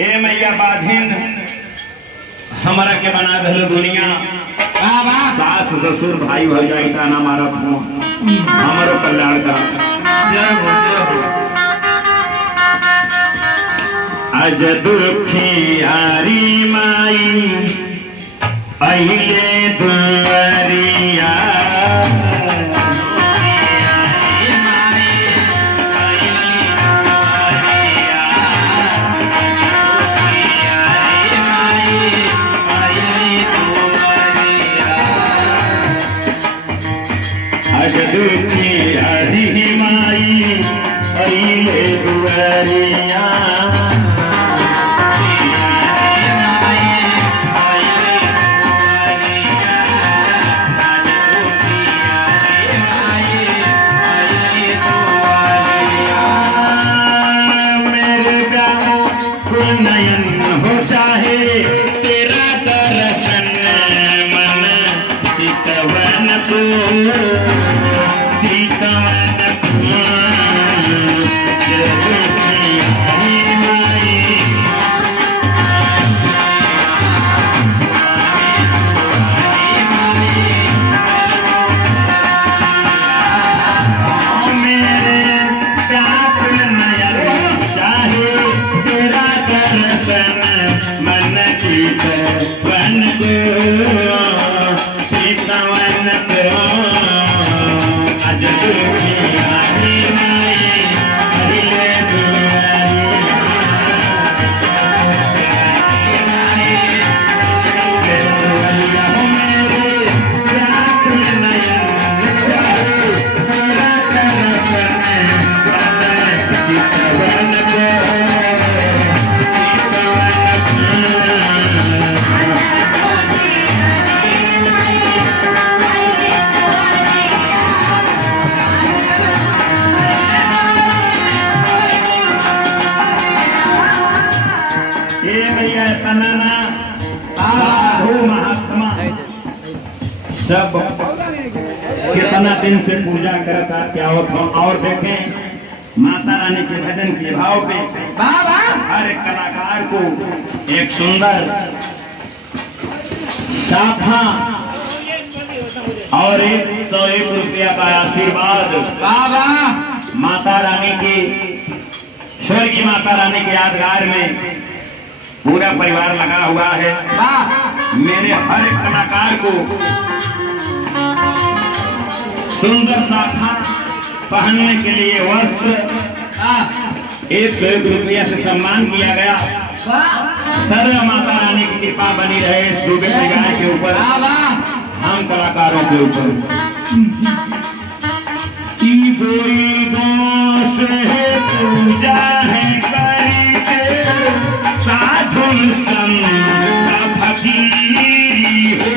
ए मैया बाझिन हमारा के बना दहलो दुनिया सास ससुर भाई भौजाई ताना मारत हो हमारो कल्याण करा। जय हो जय हो। अज दुखियारी माई अइले दुआरिया दुखियारी माई अइले दुआरिया मेरे गाँव को नयन हो चाहे तेरा दर्शन मन चितवन को सब कितना दिन से पूजा करता क्या होता। और देखें माता रानी के भजन के भाव पे हर एक कलाकार को एक सुंदर साफा और 101 रुपया का आशीर्वाद माता रानी की स्वर्गीय माता रानी के यादगार में पूरा परिवार लगा हुआ है। मेरे हर एक कलाकार को सुंदर साफा पहनने के लिए वस्त्र 101 रुपया से सम्मान किया गया। सर्व माता रानी की कृपा बनी रहे इस दुबे परिवार के ऊपर, हम कलाकारों के ऊपर। पूजा है करके साधु संत फकीरी हो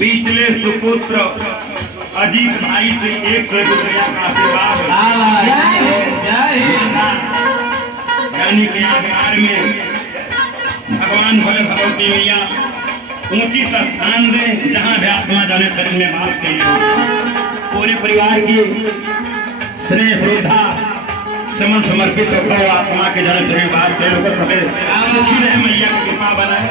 पिछले सुपुत्र अजीत भाई से 101 रुपया का आशीर्वाद रानी के आधार में भगवान भले भगवती मैया ऊंची स्थान दे जहाँ भी आत्मा जाने शरीर में बात के पूरे परिवार की स्नेह श्रद्धा समन समर्पित होकर आत्मा के जाने शरीर में बात के सुखी रहे मैया की कृपा बनाए।